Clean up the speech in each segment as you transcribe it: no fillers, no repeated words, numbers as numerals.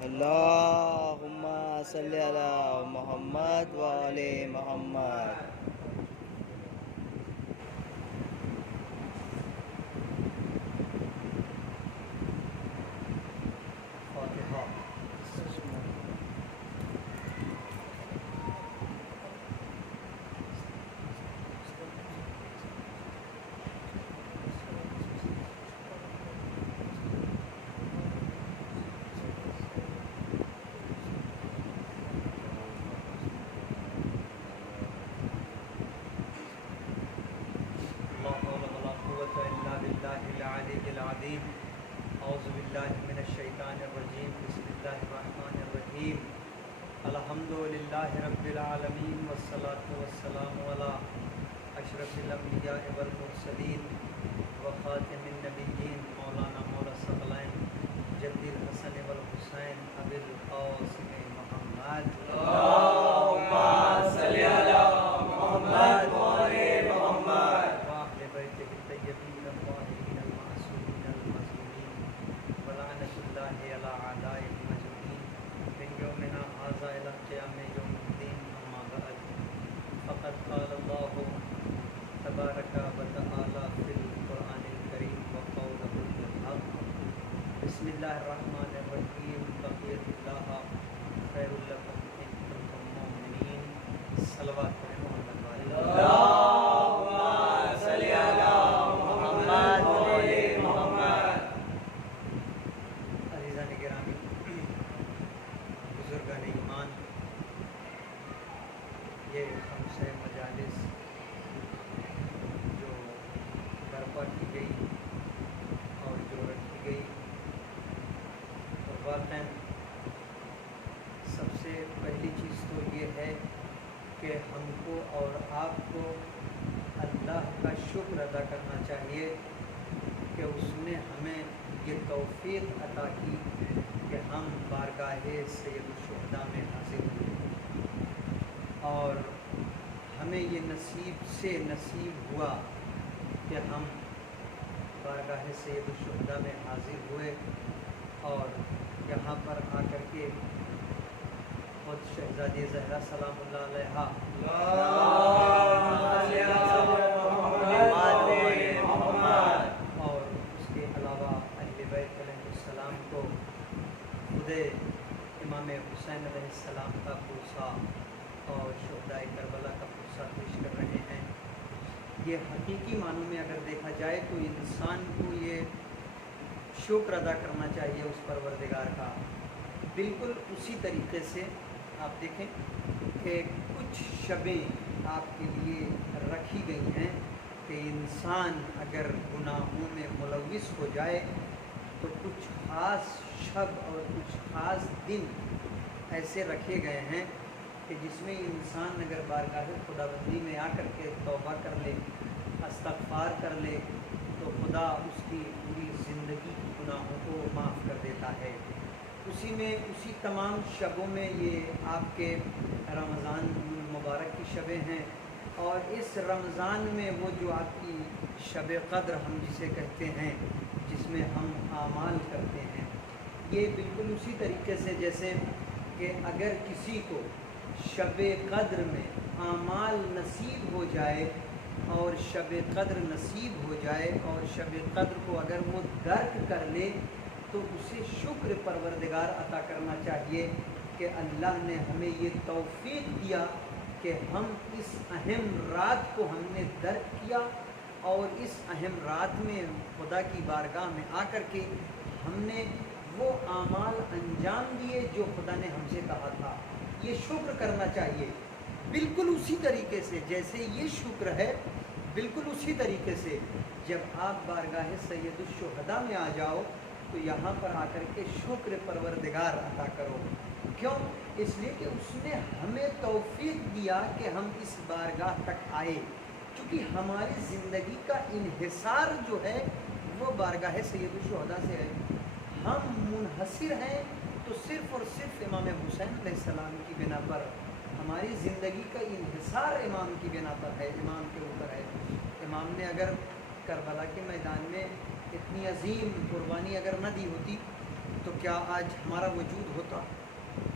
اللہم صلی علی محمد و آل محمد. فاتحہ. لا حول ولا قوة الا باللہ العلی العظیم. اعوذ باللہ من الشیطان الرجیم. بسم اللہ الرحمن الرحیم. الحمد للہ رب العالمین والصلاة والسلام علی اشرف الانبیاء والمرسلین وخاتم النبیین مولانا مولا ثقلین جد الحسن والحسین ابی القاسم محمد. اللہم صلی علی محمد و آل محمد. وأهل بيته الطيبين الطاهرين المعصومين المظلومين ولعنة الله على أعدائه المجرمين من يومنا هذا إلى قيام يوم الدين. أما بعد فقد قال الله تبارك وتعالى في القرآن الكريم وقوله الحق. بسم الله الرحمن الرحيم. بقية الله خير لكم إن كنتم مؤمنين. صلوات محمد وعلى اللہم صلی علی محمد و آل محمد. عزیزان گرامی، بزرگان ایمان، یہ خمسہ مجالس جو برپا کی گئی اور جو رکھی گئی، اور واقعاً سب سے پہلی چیز تو یہ ہے کہ ہم کو اور آپ کو اللہ کا شکر ادا کرنا چاہیے کہ اس نے ہمیں یہ توفیق عطا کی کہ ہم بارگاہ سید الشہداء میں حاضر ہوئے، اور ہمیں یہ نصیب سے نصیب ہوا کہ ہم بارگاہ سید الشہداء میں حاضر ہوئے، اور یہاں پر آ کر کے خود شہزادی زہرا سلام اللہ علیہا اور اس کے علاوہ اہل بیت علیہ السلام کو خود امام حسین علیہ السلام کا پرسہ اور شہداء کربلا کا پرسہ پیش کر رہے ہیں. یہ حقیقی معنوں میں اگر دیکھا جائے تو انسان کو یہ شکر ادا کرنا چاہیے اس پروردگار کا. بالکل اسی طریقے سے آپ دیکھیں کہ کچھ شبیں آپ کے لیے رکھی گئی ہیں کہ انسان اگر گناہوں میں ملوث ہو جائے تو کچھ خاص شب اور کچھ خاص دن ایسے رکھے گئے ہیں کہ جس میں انسان اگر بارگاہ خدا بندی میں آ کر کے توبہ کر لے، استغفار کر لے، تو خدا اس کی پوری زندگی کی گناہوں کو معاف کر دیتا ہے. اسی میں اسی تمام شبوں میں یہ آپ کے رمضان مبارک کی شبیں ہیں، اور اس رمضان میں وہ جو آپ کی شب قدر ہم جسے کہتے ہیں، جس میں ہم اعمال کرتے ہیں، یہ بالکل اسی طریقے سے جیسے کہ اگر کسی کو شب قدر میں اعمال نصیب ہو جائے اور شب قدر نصیب ہو جائے اور شب قدر کو اگر وہ درک کر لے تو اسے شکر پروردگار عطا کرنا چاہیے کہ اللہ نے ہمیں یہ توفیق دیا کہ ہم اس اہم رات کو ہم نے درک کیا، اور اس اہم رات میں خدا کی بارگاہ میں آ کر کے ہم نے وہ اعمال انجام دیے جو خدا نے ہم سے کہا تھا. یہ شکر کرنا چاہیے. بالکل اسی طریقے سے جیسے یہ شکر ہے، بالکل اسی طریقے سے جب آپ بارگاہ سید الشہداء میں آ جاؤ تو یہاں پر آ کر کے شکر پروردگار عطا کرو. کیوں؟ اس لیے کہ اس نے ہمیں توفیق دیا کہ ہم اس بارگاہ تک آئے. چونکہ ہماری زندگی کا انحصار جو ہے وہ بارگاہ سید الشہداء سے ہے. ہم منحصر ہیں تو صرف اور صرف امام حسین علیہ السلام کی بنا پر. ہماری زندگی کا انحصار امام کی بنا پر ہے، امام کے اوپر ہے. امام نے اگر کربلا کے میدان میں اتنی عظیم قربانی اگر نہ دی ہوتی تو کیا آج ہمارا وجود ہوتا؟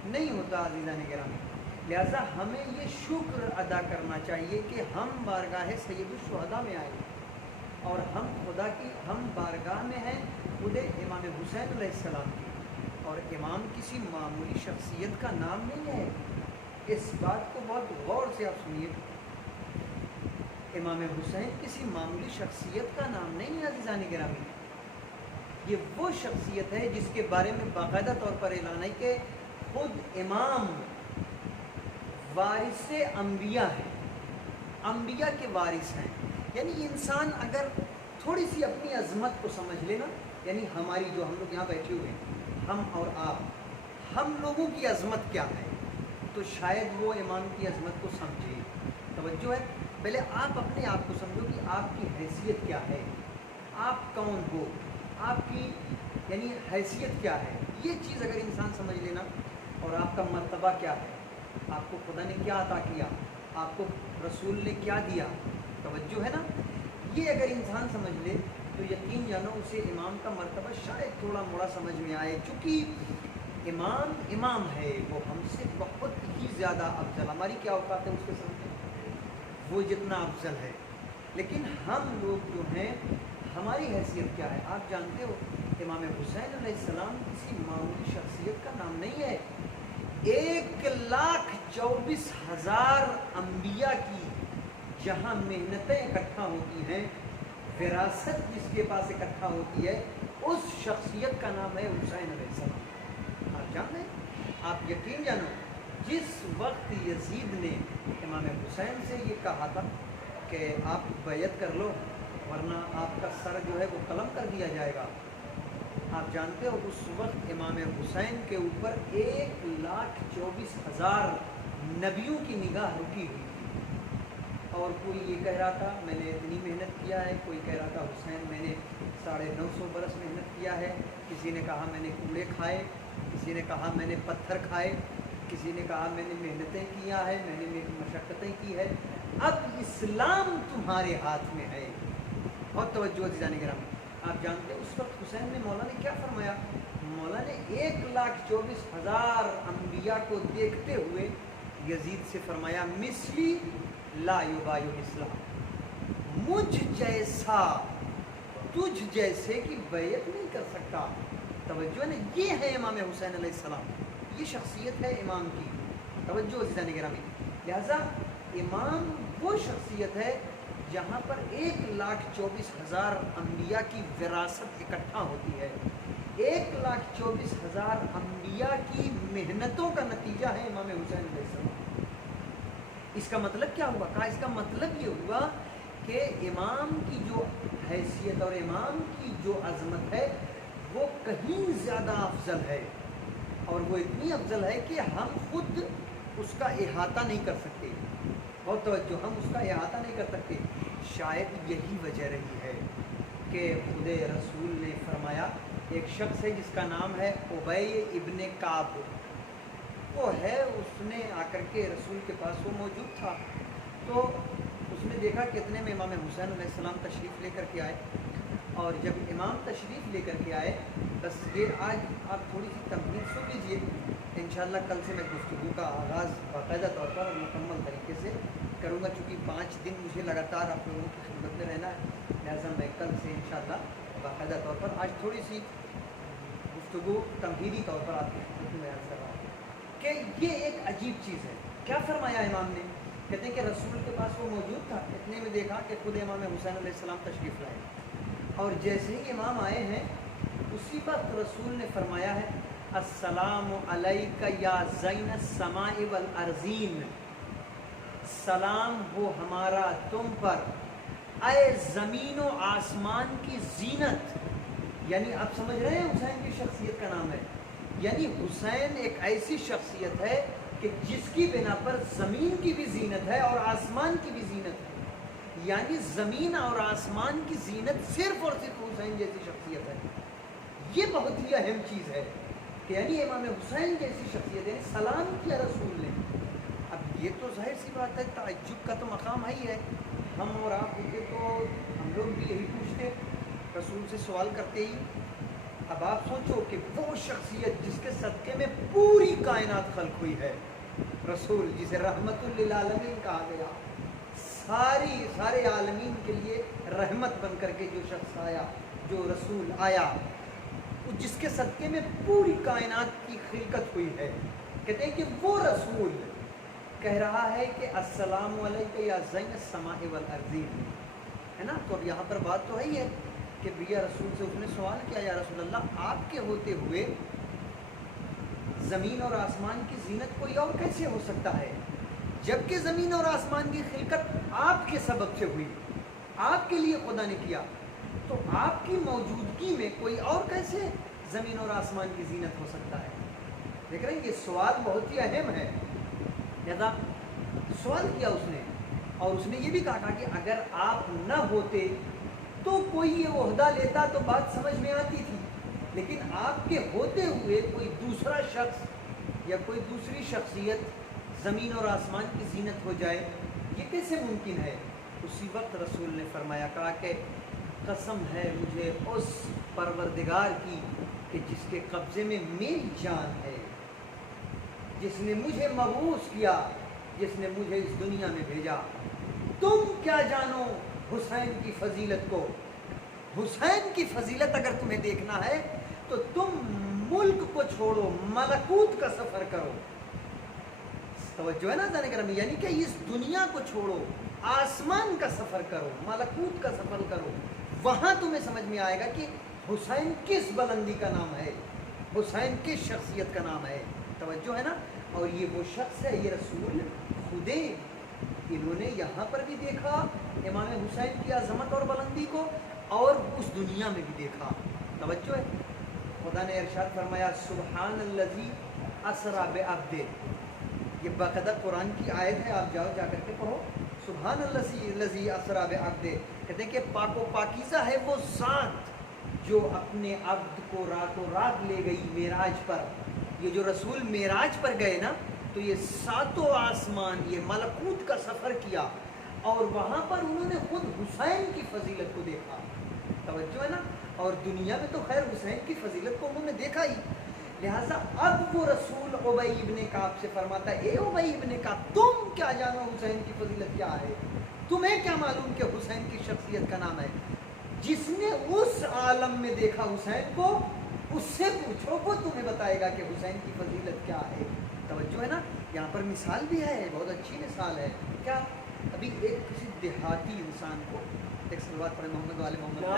نہیں ہوتا عزیزان گرامی۔ لہٰذا ہمیں یہ شکر ادا کرنا چاہیے کہ ہم بارگاہ سید الشہداء میں آئے اور ہم بارگاہ میں ہیں خود امام حسین علیہ السلام کی، اور امام کسی معمولی شخصیت کا نام نہیں ہے۔ اس بات کو بہت غور سے آپ سنیے، امام حسین کسی معمولی شخصیت کا نام نہیں ہے عزیزان گرامی۔ یہ وہ شخصیت ہے جس کے بارے میں باقاعدہ طور پر اعلان ہے کہ خود امام وارث انبیاء ہیں، انبیاء کے وارث ہیں۔ یعنی انسان اگر تھوڑی سی اپنی عظمت کو سمجھ لینا، یعنی ہماری جو ہم لوگ یہاں بیٹھے ہوئے ہیں، ہم اور آپ، ہم لوگوں کی عظمت کیا ہے، تو شاید وہ امام کی عظمت کو سمجھے۔ توجہ ہے، پہلے آپ اپنے آپ کو سمجھو کہ آپ کی حیثیت کیا ہے، آپ کون ہو، آپ کی یعنی حیثیت کیا ہے۔ یہ چیز اگر انسان سمجھ لینا، اور آپ کا مرتبہ کیا ہے، آپ کو خدا نے کیا عطا کیا، آپ کو رسول نے کیا دیا، توجہ ہے نا، یہ اگر انسان سمجھ لے تو یقین جانو اسے امام کا مرتبہ شاید تھوڑا موڑا سمجھ میں آئے، چونکہ امام ہے، وہ ہم سے بہت ہی زیادہ افضل، ہماری کیا اوقات ہے اس کے سامنے، وہ جتنا افضل ہے، لیکن ہم لوگ جو ہیں ہماری حیثیت کیا ہے۔ آپ جانتے ہو امام حسین علیہ السلام کسی معمولی شخصیت کا نام نہیں ہے۔ 1,24,000 انبیاء کی جہاں محنتیں اکٹھا ہوتی ہیں، وراثت جس کے پاس اکٹھا ہوتی ہے، اس شخصیت کا نام ہے حسین علیہ السلام۔ آپ جانتے ہیں، آپ یقین جانو، جس وقت یزید نے امام حسین سے یہ کہا تھا کہ آپ بیعت کر لو ورنہ آپ کا سر جو ہے وہ قلم کر دیا جائے گا، آپ جانتے ہو اس وقت امام حسین کے اوپر 1,24,000 نبیوں کی نگاہ رکی ہوئی تھی، اور کوئی یہ کہہ رہا تھا میں نے اتنی محنت کیا ہے، کوئی کہہ رہا تھا حسین میں نے 950 برس محنت کیا ہے، کسی نے کہا میں نے کوڑے کھائے، کسی نے کہا میں نے پتھر کھائے، کسی نے کہا میں نے محنتیں کیا ہے، میں نے مشقتیں کی ہے، اب اسلام تمہارے ہاتھ میں ہے۔ بہت توجہ عزیزان گرامی، آپ جانتے ہیں اس وقت حسین نے مولا نے کیا فرمایا؟ مولا نے 1,24,000 انبیاء کو دیکھتے ہوئے یزید سے فرمایا مثلی لا یبایع الاسلام، مجھ جیسا تجھ جیسے کی بیعت نہیں کر سکتا۔ توجہ نے، یہ ہے امام حسین علیہ السلام، یہ شخصیت ہے امام کی۔ توجہ عزیزان گرامی، لہذا امام وہ شخصیت ہے جہاں پر 1,24,000 انبیاء کی وراثت اکٹھا ہوتی ہے، 1,24,000 انبیاء کی محنتوں کا نتیجہ ہے امام حسین علیہ السلام۔ اس کا مطلب کیا ہوا؟ کہا اس کا مطلب یہ ہوا کہ امام کی جو حیثیت اور امام کی جو عظمت ہے وہ کہیں زیادہ افضل ہے، اور وہ اتنی افضل ہے کہ ہم خود اس کا احاطہ نہیں کر سکتے۔ بہت توجہ، ہم اس کا احاطہ نہیں کر سکتے۔ شاید یہی وجہ رہی ہے کہ خود رسول نے فرمایا، ایک شخص ہے جس کا نام ہے ابی ابن کعب، وہ ہے، اس نے آ کر کے رسول کے پاس وہ موجود تھا، تو اس نے دیکھا کہ اتنے میں امام حسین علیہ السلام تشریف لے کر کے آئے، اور جب امام تشریف لے کر کے آئے، بس یہ آج آپ تھوڑی سی تمہید سن لیجیے، انشاءاللہ کل سے میں گفتگو کا آغاز باقاعدہ طور پر اور مکمل طریقے سے کروں گا، چونکہ 5 دن مجھے لگاتار آپ لوگوں کی خدمت میں رہنا ہے، لہٰذا میں کل سے انشاءاللہ باقاعدہ طور پر آج تھوڑی سی گفتگو تمہیدی طور پر آپ کی خدمت میں بیان کر رہا ہوں کہ یہ ایک عجیب چیز ہے۔ کیا فرمایا امام نے؟ کہتے ہیں کہ رسول کے پاس وہ موجود تھا، اتنے میں دیکھا کہ خود امام حسین علیہ السلام تشریف لائے، اور جیسے ہی امام آئے ہیں اسی وقت رسول نے فرمایا ہے السلام علیک یا زین السماء والارضین، سلام ہو ہمارا تم پر اے زمین و آسمان کی زینت۔ یعنی آپ سمجھ رہے ہیں حسین کی شخصیت کا نام ہے، یعنی حسین ایک ایسی شخصیت ہے کہ جس کی بنا پر زمین کی بھی زینت ہے اور آسمان کی بھی زینت ہے، یعنی زمین اور آسمان کی زینت صرف اور صرف حسین جیسی شخصیت ہے۔ یہ بہت ہی اہم چیز ہے کہ یعنی امام حسین جیسی شخصیت، یعنی سلام کیا رسول نے۔ اب یہ تو ظاہر سی بات ہے، تعجب کا تو مقام ہے ہی ہے، ہم اور آپ ہوتے تو ہم لوگ بھی یہی پوچھتے، رسول سے سوال کرتے ہی اب آپ سوچو کہ وہ شخصیت جس کے صدقے میں پوری کائنات خلق ہوئی ہے، رسول جسے رحمت للعالمین کہا گیا، سارے عالمین کے لیے رحمت بن کر کے جو شخص آیا، جو رسول آیا، جس کے صدقے میں پوری کائنات کی خلقت ہوئی ہے، کہتے ہیں کہ وہ رسول کہہ رہا ہے کہ السلام علیکم یا زین السماء والارضین، ہے نا؟ تو اب یہاں پر بات تو ہے ہی ہے کہ بھیا رسول سے اس نے سوال کیا، یا رسول اللہ آپ کے ہوتے ہوئے زمین اور آسمان کی زینت کوئی اور کیسے ہو سکتا ہے، جبکہ زمین اور آسمان کی خلقت آپ کے سبب سے ہوئی، آپ کے لیے خدا نے کیا، تو آپ کی موجودگی میں کوئی اور کیسے زمین اور آسمان کی زینت ہو سکتا ہے؟ دیکھ رہے ہیں یہ سوال بہت ہی اہم ہے، لہذا سوال کیا اس نے، اور اس نے یہ بھی کہا کہ اگر آپ نہ ہوتے تو کوئی یہ عہدہ لیتا تو بات سمجھ میں آتی تھی، لیکن آپ کے ہوتے ہوئے کوئی دوسرا شخص یا کوئی دوسری شخصیت زمین اور آسمان کی زینت ہو جائے، یہ کیسے ممکن ہے؟ اسی وقت رسول نے فرمایا، کہا کہ قسم ہے مجھے اس پروردگار کی کہ جس کے قبضے میں میری جان ہے، جس نے مجھے مبعوث کیا، جس نے مجھے اس دنیا میں بھیجا، تم کیا جانو حسین کی فضیلت کو؟ حسین کی فضیلت اگر تمہیں دیکھنا ہے تو تم ملک کو چھوڑو، ملکوت کا سفر کرو۔ توجہ ہے نا جانے کرم، یعنی کہ اس دنیا کو چھوڑو، آسمان کا سفر کرو، ملکوت کا سفر کرو، وہاں تمہیں سمجھ میں آئے گا کہ حسین کس بلندی کا نام ہے، حسین کس شخصیت کا نام ہے۔ توجہ ہے نا؟ اور یہ وہ شخص ہے، یہ رسول خودے، انہوں نے یہاں پر بھی دیکھا امام حسین کی عظمت اور بلندی کو، اور اس دنیا میں بھی دیکھا۔ توجہ ہے؟ خدا نے ارشاد فرمایا سبحان الذی اسری بعبدہ، یہ باقاعدہ قرآن کی آیت ہے، آپ جا کر کے پڑھو، سبحان الذی اسری بعبدہ، کہتے ہیں کہ پاک و پاکیزہ ہے وہ ذات جو اپنے عبد کو راتوں رات لے گئی معراج پر۔ یہ جو رسول معراج پر گئے نا، تو یہ ساتوں آسمان، یہ ملکوت کا سفر کیا، اور وہاں پر انہوں نے خود حسین کی فضیلت کو دیکھا۔ توجہ ہے نا؟ اور دنیا میں تو خیر حسین کی فضیلت کو انہوں نے دیکھا ہی، لہٰذا اب وہ رسول ابی ابن کعب سے فرماتا ہے، اے ابی ابن کعب، تم کیا جانو حسین کی فضیلت کیا ہے؟ تمہیں کیا معلوم کہ حسین کی شخصیت کا نام ہے؟ جس نے اس عالم میں دیکھا حسین کو، اس سے پوچھو، وہ تمہیں بتائے گا کہ حسین کی فضیلت کیا ہے۔ توجہ ہے نا؟ یہاں پر مثال بھی ہے، بہت اچھی مثال ہے۔ کیا؟ ابھی ایک کسی دیہاتی انسان کو، ایک صلوات پڑھیں محمد والے محمد، اس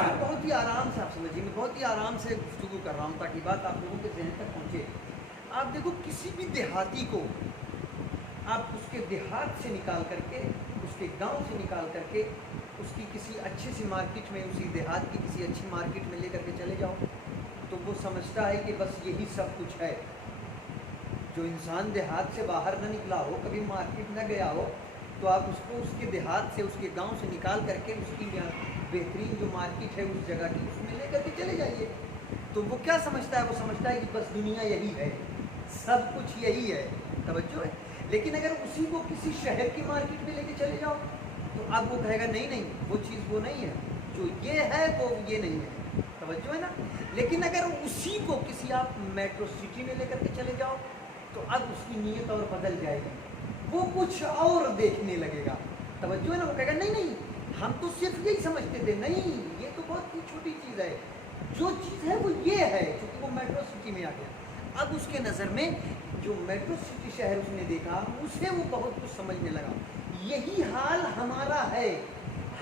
میں بہت ہی آرام سے آپ سمجھیے، میں بہت ہی آرام سے گفتگو کر رہا ہوں تاکہ بات آپ لوگوں کے ذہن تک پہنچے۔ آپ دیکھو کسی بھی دیہاتی کو آپ اس کے دیہات سے نکال کر کے، اس کے گاؤں سے نکال کر کے، اس کی کسی اچھی سی مارکیٹ میں، اسی دیہات کی کسی اچھی مارکیٹ میں لے کر کے چلے جاؤ، تو وہ سمجھتا ہے کہ بس یہی سب کچھ ہے۔ جو انسان دیہات سے باہر نہ نکلا ہو، کبھی مارکیٹ نہ گیا ہو، تو آپ اس کو اس کے دیہات سے، اس کے گاؤں سے نکال کر کے اس کی بہترین جو مارکیٹ ہے اس جگہ کی، اس میں لے کر کے چلے جائیے، تو وہ کیا سمجھتا ہے؟ وہ سمجھتا ہے کہ بس دنیا یہی ہے، سب کچھ یہی ہے۔ توجہ ہے؟ لیکن اگر اسی کو کسی شہر کی مارکیٹ میں لے کے چلے جاؤ تو اب وہ کہے گا نہیں نہیں، وہ چیز وہ نہیں ہے، جو یہ ہے وہ یہ نہیں ہے۔ توجہ ہے نا؟ لیکن اگر اسی کو کسی آپ میٹرو سٹی میں لے کر کے چلے جاؤ تو اب اس کی نیت اور بدل جائے گی، وہ کچھ اور دیکھنے لگے گا۔ توجہ ہے نا؟ وہ کہے گا نہیں نہیں، ہم تو صرف یہی سمجھتے تھے، نہیں یہ تو بہت ہی چھوٹی چیز ہے، جو چیز ہے وہ یہ ہے، کیونکہ وہ میٹرو سٹی میں آ گیا۔ اب اس کے نظر میں جو میٹرو سٹی شہر اس نے دیکھا، اسے وہ بہت کچھ سمجھنے لگا۔ یہی حال ہمارا ہے،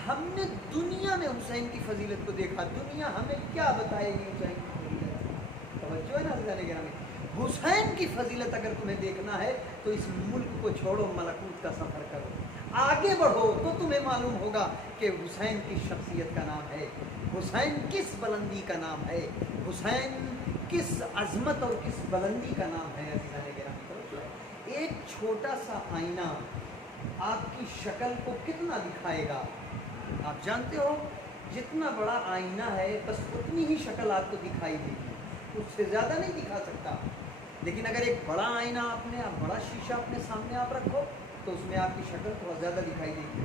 ہم نے دنیا میں حسین کی فضیلت کو دیکھا، دنیا ہمیں کیا بتائے گی حسین کی فضیلت؟ توجہ ہے نا حضرت گرامی؟ حسین کی فضیلت اگر تمہیں دیکھنا ہے تو اس ملک کو چھوڑو، ملکوت کا سفر کرو، آگے بڑھو، تو تمہیں معلوم ہوگا کہ حسین کی شخصیت کا نام ہے، حسین کس بلندی کا نام ہے، حسین کس عظمت اور کس بلندی کا نام ہے۔ عزیزان گرامی، ایک چھوٹا سا آئینہ آپ کی شکل کو کتنا دکھائے گا؟ آپ جانتے ہو جتنا بڑا آئینہ ہے بس اتنی ہی شکل آپ کو دکھائی دے گی، اس سے زیادہ نہیں دکھا سکتا۔ لیکن اگر ایک بڑا آئینہ آپ بڑا شیشہ اپنے سامنے آپ رکھو تو اس میں آپ کی شکل تھوڑا زیادہ دکھائی دے گی۔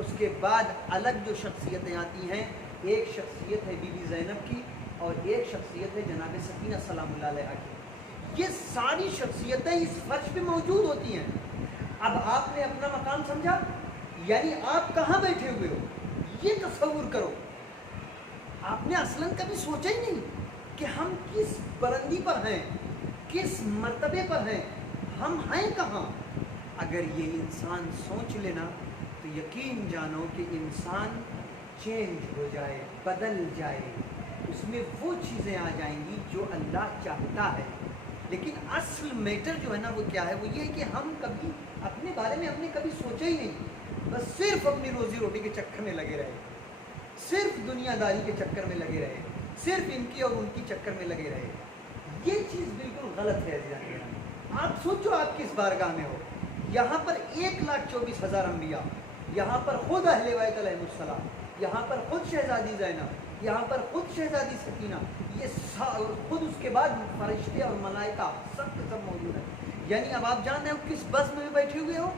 اس کے بعد الگ جو شخصیتیں آتی ہیں، ایک شخصیت ہے بی بی زینب کی اور ایک شخصیت ہے جناب سکینہ سلام اللہ علیہا کی۔ یہ ساری شخصیتیں اس فرش پہ موجود ہوتی ہیں۔ اب آپ نے اپنا مقام سمجھا، یعنی آپ کہاں بیٹھے ہوئے ہو یہ تصور کرو۔ آپ نے اصلاً کبھی سوچا ہی نہیں کہ ہم کس بلندی پر ہیں، کس مرتبے پر ہیں، ہم ہیں کہاں۔ اگر یہ انسان سوچ لینا تو یقین جانو کہ انسان چینج ہو جائے، بدل جائے، اس میں وہ چیزیں آ جائیں گی جو اللہ چاہتا ہے۔ لیکن اصل میٹر جو ہے نا وہ کیا ہے، وہ یہ ہے کہ ہم کبھی اپنے بارے میں ہم نے کبھی سوچا ہی نہیں، بس صرف اپنی روزی روٹی کے چکر میں لگے رہے، صرف دنیا داری کے چکر میں لگے رہے، صرف ان کی اور ان کی چکر میں لگے رہے۔ یہ چیز بالکل غلط ہے عزیزان۔ آپ سوچو آپ کس بارگاہ میں ہو، یہاں پر 1,24,000 انبیاء، یہاں پر خود اہل بیت علیہ السلام، یہاں پر خود شہزادی زینب، یہاں پر خود شہزادی سکینہ، یہ خود اس کے بعد فرشتے اور ملائکہ سب موجود ہیں۔ یعنی اب آپ جان رہے ہو کس بزم میں بیٹھے ہوئے ہو،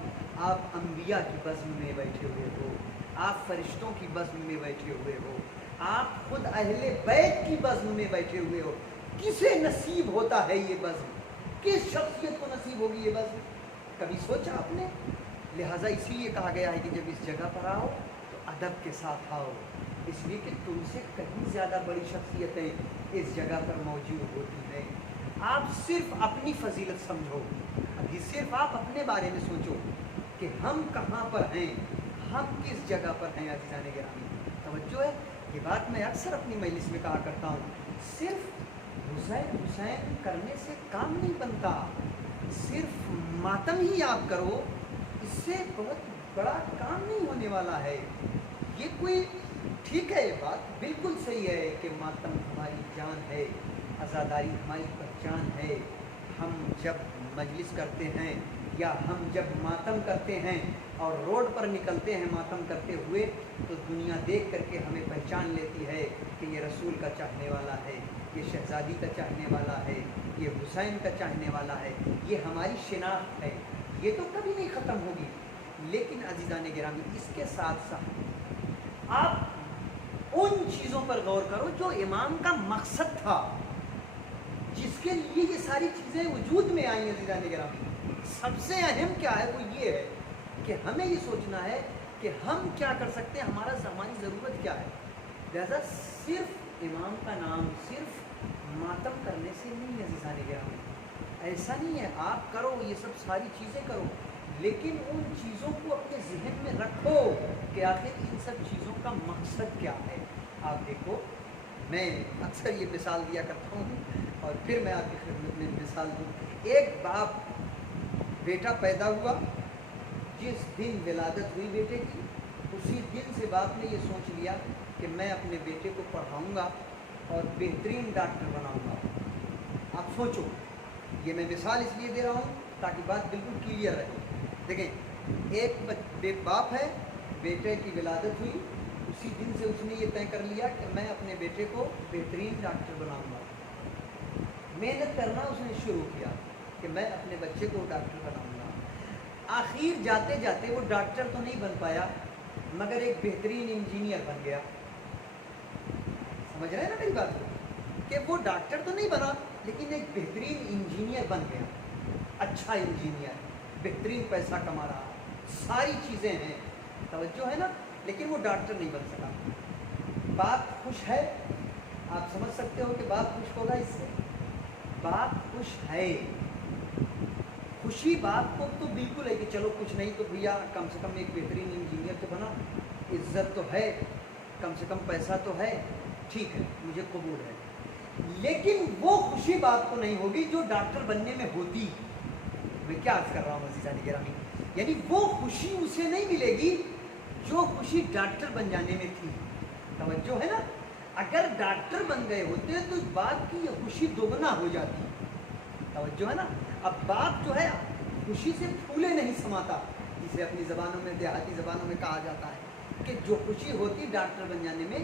آپ انبیاء کی بزم میں بیٹھے ہوئے ہو، آپ فرشتوں کی بزم میں بیٹھے ہوئے ہو، آپ خود اہل بیت کی بزم میں بیٹھے ہوئے ہو۔ کسے نصیب ہوتا ہے یہ بزم؟ کس شخصیت کو نصیب ہوگی یہ بزم؟ کبھی سوچا آپ نے؟ لہٰذا اسی لیے کہا گیا ہے کہ جب اس جگہ پر آؤ تو ادب کے ساتھ آؤ، اس لیے کہ تم سے کہیں زیادہ بڑی شخصیتیں اس جگہ پر موجود ہوتی ہیں۔ آپ صرف اپنی فضیلت سمجھو، ابھی صرف آپ اپنے بارے میں سوچو کہ ہم کہاں پر ہیں، ہم کس جگہ پر ہیں۔ عزیزان گرامی توجہ ہے، یہ بات میں اکثر اپنی مجلس میں کہا کرتا ہوں، صرف حسین حسین کرنے سے کام نہیں بنتا، صرف ماتم ہی آپ کرو اس سے بہت بڑا کام نہیں ہونے والا ہے۔ یہ کوئی ٹھیک ہے، یہ بات بالکل صحیح ہے کہ ماتم ہماری جان ہے، عزاداری ہماری پہچان ہے۔ ہم جب مجلس کرتے ہیں یا ہم جب ماتم کرتے ہیں اور روڈ پر نکلتے ہیں ماتم کرتے ہوئے تو دنیا دیکھ کر کے ہمیں پہچان لیتی ہے کہ یہ رسول کا چاہنے والا ہے، یہ شہزادی کا چاہنے والا ہے، یہ حسین کا چاہنے والا ہے، یہ ہماری شناخت ہے، یہ تو کبھی نہیں ختم ہوگی۔ لیکن عزیزان گرامی اس کے ساتھ ساتھ آپ ان چیزوں پر غور کرو جو امام کا مقصد تھا، جس کے لیے یہ ساری چیزیں وجود میں آئیں۔ عزیزان گرامی سب سے اہم کیا ہے وہ یہ ہے کہ ہمیں یہ سوچنا ہے کہ ہم کیا کر سکتے ہیں، ہماری ضرورت کیا ہے۔ لہذا صرف امام کا نام صرف ماتم کرنے سے نہیں عزیزان گرامی، ایسا نہیں ہے۔ آپ کرو یہ سب ساری چیزیں کرو، لیکن ان چیزوں کو اپنے ذہن میں رکھو کہ آخر ان سب چیزوں کا مقصد کیا ہے۔ آپ دیکھو، میں اکثر یہ مثال دیا کرتا ہوں اور پھر میں آپ کی خدمت میں مثال دوں۔ ایک باپ، بیٹا پیدا ہوا، جس دن ولادت ہوئی بیٹے کی اسی دن سے باپ نے یہ سوچ لیا کہ میں اپنے بیٹے کو پڑھاؤں گا اور بہترین ڈاکٹر بناؤں گا۔ آپ سوچو، یہ میں مثال اس لیے دے رہا ہوں تاکہ بات بالکل کلیئر رہے۔ دیکھیں، ایک باپ ہے، بیٹے کی ولادت ہوئی، اسی دن سے اس نے یہ طے کر لیا کہ میں اپنے بیٹے کو بہترین ڈاکٹر بناؤں گا۔ محنت کرنا اس نے شروع کیا کہ میں اپنے بچے کو ڈاکٹر بناؤں گا۔ آخر جاتے جاتے وہ ڈاکٹر تو نہیں بن پایا مگر ایک بہترین انجینئر بن گیا۔ سمجھ رہے ہیں نا میری بات کو، کہ وہ ڈاکٹر تو نہیں بنا لیکن ایک بہترین انجینئر بن گیا، اچھا انجینئر، بہترین پیسہ کما رہا، ساری چیزیں ہیں، توجہ ہے نا، لیکن وہ ڈاکٹر نہیں بن سکا۔ باپ خوش ہے، آپ سمجھ سکتے ہو کہ باپ خوش ہوگا اس سے، باپ خوش ہے۔ خوشی باپ کو تو بالکل ہے کہ چلو کچھ نہیں تو بھیا کم سے کم ایک بہترین انجینئر تو بنا، عزت تو ہے، کم سے کم پیسہ تو ہے، ٹھیک ہے مجھے قبول ہے۔ لیکن وہ خوشی باپ کو نہیں ہوگی جو ڈاکٹر بننے میں ہوتی۔ میں کیا عرض کر رہا ہوں عزیزان گرامی، یعنی وہ خوشی اسے نہیں ملے گی جو خوشی ڈاکٹر بن جانے میں تھی۔ توجہ ہے نا، اگر ڈاکٹر بن گئے ہوتے تو باپ کی یہ خوشی دوگنا ہو جاتی۔ توجہ ہے نا، اب باپ جو ہے خوشی سے پھولے نہیں سماتا، جسے اپنی زبانوں میں، دیہاتی زبانوں میں کہا جاتا ہے کہ جو خوشی ہوتی ڈاکٹر بن جانے میں،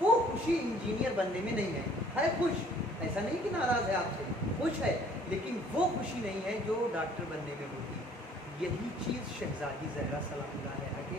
وہ خوشی انجینئر بننے میں نہیں ہے خوش، ایسا نہیں کہ ناراض ہے آپ سے، خوش ہے، لیکن وہ خوشی نہیں ہے جو ڈاکٹر بننے میں ہوتی۔ یہی چیز شہزادی زہرا سلام اللہ علیہا کے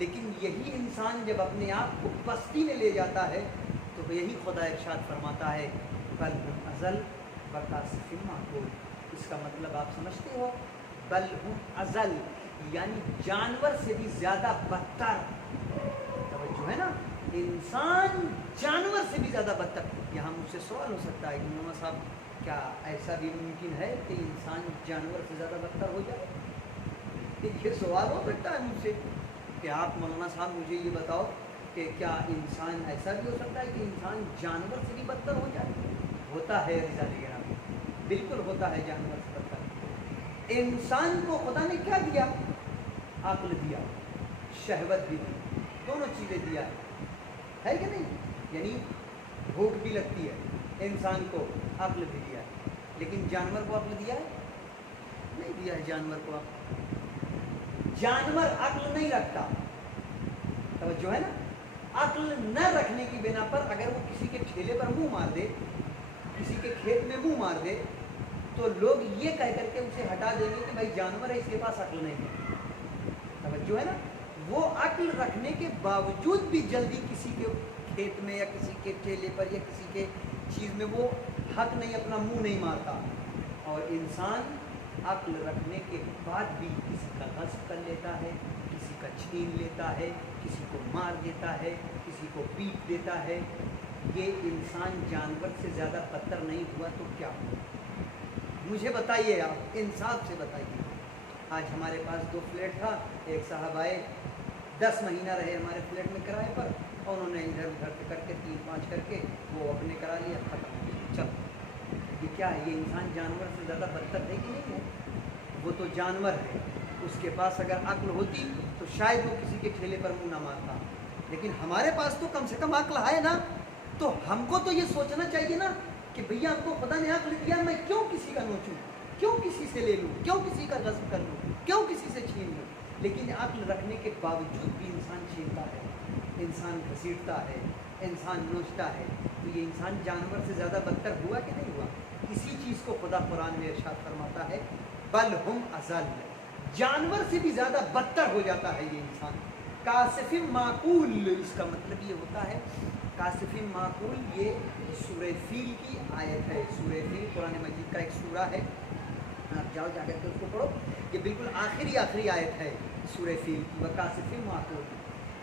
لیکن یہی انسان جب اپنے آپ کو پستی میں لے جاتا ہے تو یہی خدا ارشاد فرماتا ہے بل ہم ازل بکاسف معقول. اس کا مطلب آپ سمجھتے ہو؟ بل ہم ازل یعنی جانور سے بھی زیادہ بدتر. توجہ ہے نا, انسان جانور سے بھی زیادہ بدتر. یہاں مجھ سے سوال ہو سکتا ہے کہ مولانا صاحب کیا ایسا بھی ممکن ہے کہ انسان جانور سے زیادہ بدتر ہو جائے؟ یہ سوال ہو سکتا ہے مجھ سے کہ آپ مولانا صاحب مجھے یہ بتاؤ کہ کیا انسان ایسا بھی ہو سکتا ہے کہ انسان جانور سے بھی بدتر ہو جائے؟ ہوتا ہے رضا نگرامی, بالکل ہوتا ہے جانور سے بدتر. انسان کو خدا نے کیا دیا؟ عقل دیا, شہوت بھی دی, دونوں چیزیں دیا ہے کہ نہیں؟ یعنی بھوک بھی لگتی ہے انسان کو, عقل بھی دیا ہے. لیکن جانور کو عقل دیا ہے؟ نہیں دیا ہے جانور کو عقل. جانور عقل نہیں رکھتا. توجہ ہے نا, عقل نہ رکھنے کی بنا پر اگر وہ کسی کے ٹھیلے پر منہ مار دے, کسی کے کھیت میں منہ مار دے, تو لوگ یہ کہہ کر کے اسے ہٹا دیں گے کہ بھائی جانور ہے, اس کے پاس عقل نہیں ہے. توجہ ہے نا, وہ عقل رکھنے کے باوجود بھی جلدی کسی کے کھیت میں یا کسی کے ٹھیلے پر یا کسی کے چیز میں وہ حق نہیں, اپنا منہ نہیں مارتا. اور انسان عقل رکھنے کے بعد بھی کسی کا غصب کر لیتا ہے, کسی کا چھین لیتا ہے, کسی کو مار دیتا ہے, کسی کو پیٹ دیتا ہے. یہ انسان جانور سے زیادہ بدتر نہیں ہوا تو کیا ہوا؟ مجھے بتائیے, آپ انصاف سے بتائیے. آج ہمارے پاس 2 فلیٹ تھا, ایک صاحب آئے 10 مہینہ رہے ہمارے فلیٹ میں کرائے پر, اور انہوں نے ادھر ادھر کر کے 3-5 کر کے وہ اپنے کرا لیا, ختم. چل یہ کیا ہے؟ یہ انسان جانور سے زیادہ بدتر ہے کہ نہیں ہے؟ وہ تو جانور ہے, اس کے پاس اگر عقل ہوتی تو شاید وہ کسی کے ٹھیلے پر منہ نہ مارتا. لیکن ہمارے پاس تو کم سے کم عقل ہے نا, تو ہم کو تو یہ سوچنا چاہیے نا کہ بھیا ہم کو خدا نے عقل دیا, میں کیوں کسی کا نوچوں, کیوں کسی سے لے لوں, کیوں کسی کا غصب کر لوں, کیوں کسی سے چھین لوں. لیکن عقل رکھنے کے باوجود بھی انسان چھینتا ہے, انسان گھسیٹتا ہے, انسان نوچتا ہے. تو یہ انسان جانور سے زیادہ بدتر ہوا کہ نہیں ہوا؟ اسی چیز کو خدا قرآن میں ارشاد فرماتا ہے بل ہم ازل, جانور سے بھی زیادہ بدتر ہو جاتا ہے یہ انسان. کاسف معقول, اس کا مطلب یہ ہوتا ہے کاسف معقول, یہ سورہ فیل کی آیت ہے. سورہ فیل قرآن مجید کا ایک سورہ ہے, آپ جاؤ جا کر کے اس کو پڑھو, یہ بالکل آخری آیت ہے سورہ فیل کی. وکاسف معقول,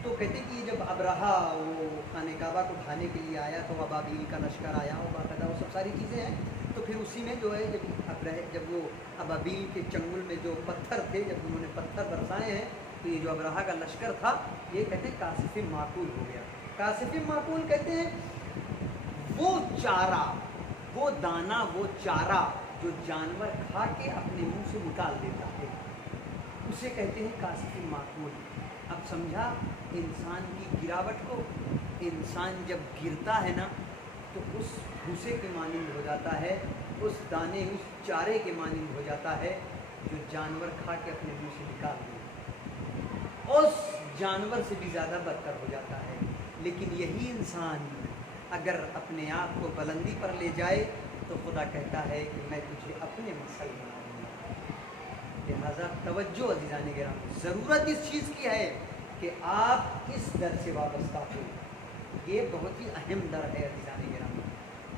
تو کہتے کہ یہ جب ابرہا وہ خانہ کعبہ کو ڈھانے کے لیے آیا تو ابابیل کا لشکر آیا, اور باقاعدہ وہ سب ساری چیزیں ہیں. تو پھر اسی میں جو ہے جب وہ ابابیل کے چنگل میں جو پتھر تھے, جب انہوں نے پتھر برسائے ہیں, تو یہ جو ابرہا کا لشکر تھا یہ کہتے ہیں کاسف معقول ہو گیا. کاسف معقول کہتے ہیں وہ چارہ, وہ دانہ, وہ چارہ جو جانور کھا کے اپنے منہ سے نکال دیتا ہے, اسے کہتے ہیں کاسف معقول. اب سمجھا انسان کی گراوٹ کو؟ انسان جب گرتا ہے نا تو اس بھوسے کے مانند ہو جاتا ہے, اس دانے, اس چارے کے مانند ہو جاتا ہے جو جانور کھا کے اپنے منہ سے نکال دے, اس جانور سے بھی زیادہ بدتر ہو جاتا ہے. لیکن یہی انسان اگر اپنے آپ کو بلندی پر لے جائے تو خدا کہتا ہے کہ میں تجھے اپنے مسل بناؤں گا. لہٰذا توجہ عزیزان گرامی, ضرورت اس چیز کی ہے کہ آپ اس در سے وابستہ ہو. یہ بہت ہی اہم در ہے عزیزان گرامی,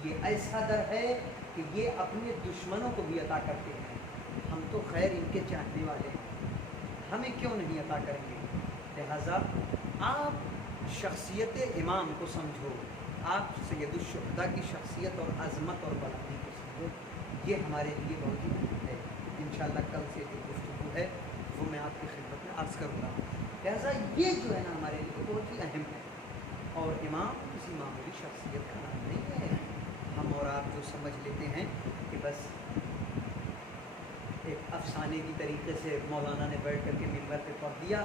یہ ایسا در ہے کہ یہ اپنے دشمنوں کو بھی عطا کرتے ہیں. ہم تو خیر ان کے چاہنے والے ہیں, ہمیں کیوں نہیں عطا کریں گے؟ لہٰذا آپ شخصیت امام کو سمجھو, آپ سید الشہداء کی شخصیت اور عظمت اور بلندی کو سمجھو. یہ ہمارے لیے بہت ہی اہم ہے. انشاءاللہ کل سے جو گفتگو ہے وہ میں آپ کی خدمت میں عرض کروں گا. لہٰذا یہ جو ہے نا ہمارے لیے بہت ہی اہم ہے, اور امام کسی معمولی شخصیت کا نام نہیں ہے. ہم اور آپ جو سمجھ لیتے ہیں کہ بس ایک افسانے کی طریقے سے مولانا نے بیٹھ کر کے منبر پہ پڑھ دیا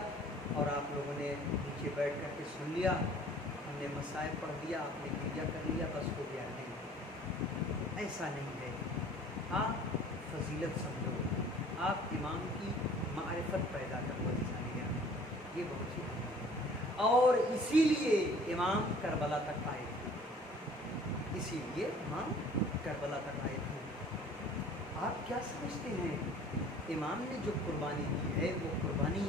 اور آپ لوگوں نے نیچے بیٹھ کر کے سن لیا, ہم نے مسائل پڑھ دیا, آپ نے گریا کر لیا, بس ہو گیا. نہیں, ایسا نہیں ہے. آپ فضیلت سمجھو, آپ امام کی معرفت پیدا کرو عزیزان گرامی, یہ بہت ہی اہم ہے. اور اسی لیے امام کربلا تک آئے تھے, اسی لیے امام کربلا تک آئے تھے. آپ کیا سمجھتے ہیں امام نے جو قربانی دی ہے وہ قربانی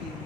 3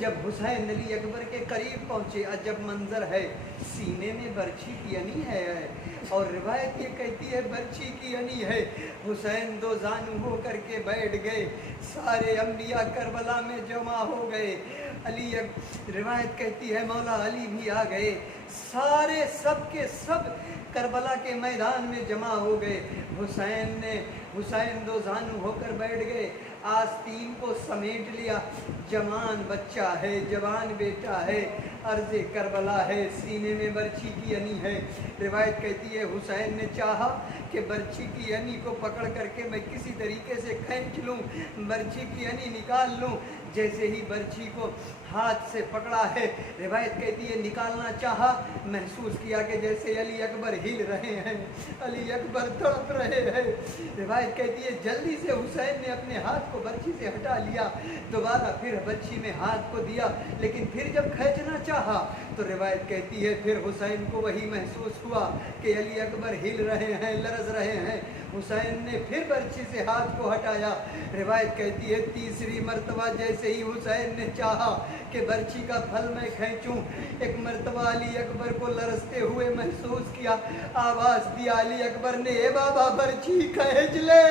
جب حسین علی اکبر کے قریب پہنچے، عجب منظر ہے، سینے میں برچھی کی انی ہے، اور روایت یہ کہتی ہے برچھی کی انی ہے۔ حسین دو زانو ہو کر کے بیٹھ گئے، سارے انبیاء کربلا میں جمع ہو گئے، روایت کہتی ہے مولا علی بھی آ گئے، سارے سب کے سب کربلا کے میدان میں جمع ہو گئے۔ حسین دو زانو ہو کر بیٹھ گئے، آستین کو سمیٹ لیا، جوان بچہ ہے، جوان بیٹا ہے، عرض کربلا ہے، سینے میں برچھی کی انی ہے۔ روایت کہتی ہے حسین نے چاہا کہ برچھی کی انی کو پکڑ کر کے میں کسی طریقے سے کھینچ لوں، برچھی کی انی نکال لوں، جیسے ہی برچھی کو ہاتھ سے پکڑا ہے، روایت کہتی ہے نکالنا چاہا، محسوس کیا کہ جیسے علی اکبر ہل رہے ہیں، علی اکبر تڑپ رہے ہیں۔ روایت کہتی ہے جلدی سے حسین نے اپنے ہاتھ کو برچھی سے ہٹا لیا، دوبارہ پھر برچھی میں ہاتھ کو دیا، لیکن پھر جب کھینچنا چاہا تو روایت کہتی ہے پھر حسین کو وہی محسوس ہوا کہ علی اکبر ہل رہے ہیں، لرز رہے ہیں۔ حسین نے پھر برچھی سے ہاتھ کو ہٹایا، روایت کہتی ہے تیسری مرتبہ جیسے ہی حسین نے چاہا کہ برچھی کا پھل میں کھینچوں، ایک مرتبہ علی اکبر کو لرزتے ہوئے محسوس کیا، آواز دیا علی اکبر نے، اے بابا برچھی کھینچ لے،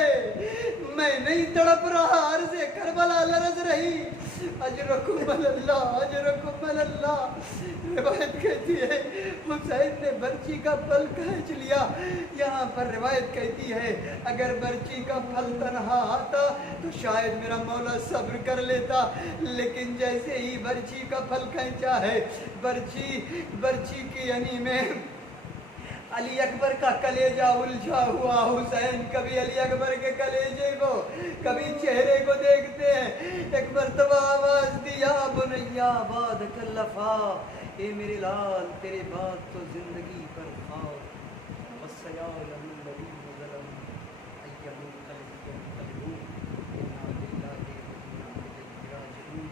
میں نہیں تڑپ رہا، عرض کربلا لرز رہی، اجرکم اللہ، اجرکم اللہ۔ روایت کہتی ہے حسین نے برچھی کا پھل کھینچ لیا۔ یہاں پر روایت کہتی ہے اگر برچھی کا پھل تنہا آتا تو شاید میرا مولا صبر کر لیتا، لیکن جیسے ہی برچھی کا پھل کھینچا ہے، برچھی کی انی میں علی اکبر کا کلیجہ الجھا ہوا۔ حسین کبھی علی اکبر کے کلیجے کو کبھی چہرے کو دیکھتے ہیں۔ ایک مرتبہ آواز دیا بنیا بعد کلفا، اے میرے لال تیرے بعد تو زندگی پر خواب، والسیالم الذی ظلم ایہم القلب ينقلبون انا للہ وانا الیہ راجعون۔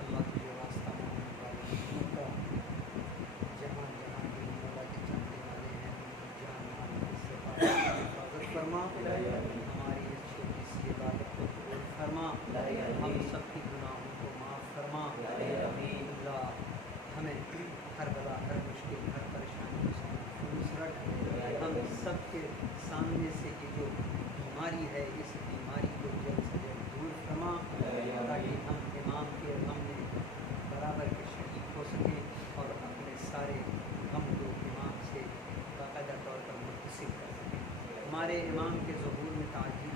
اللہ تجھے واسطہ ماننے والے لوگوں کا، جہاں جہاں بھی مولا کے چاہنے والے ہیں، جان مال سے حفاظت فرما، ہماری اس چھوٹی سی عبادت کو قبول فرما، ہم سب کی گناہوں کو معاف فرما۔ اللہ ہمیں ہر بلا، ہر مشکل، ہر پریشانی سے محفوظ رکھ، ہم سب کے سامنے سے یہ جو بیماری ہے اس بیماری کو جلد سے جلد دور فرما، تاکہ ہم امام کے غم میں برابر کے شریک ہو سکیں اور اپنے سارے غم کو امام سے باقاعدہ طور پر متصل کر سکیں۔ ہمارے امام کے ظہور میں تعجیل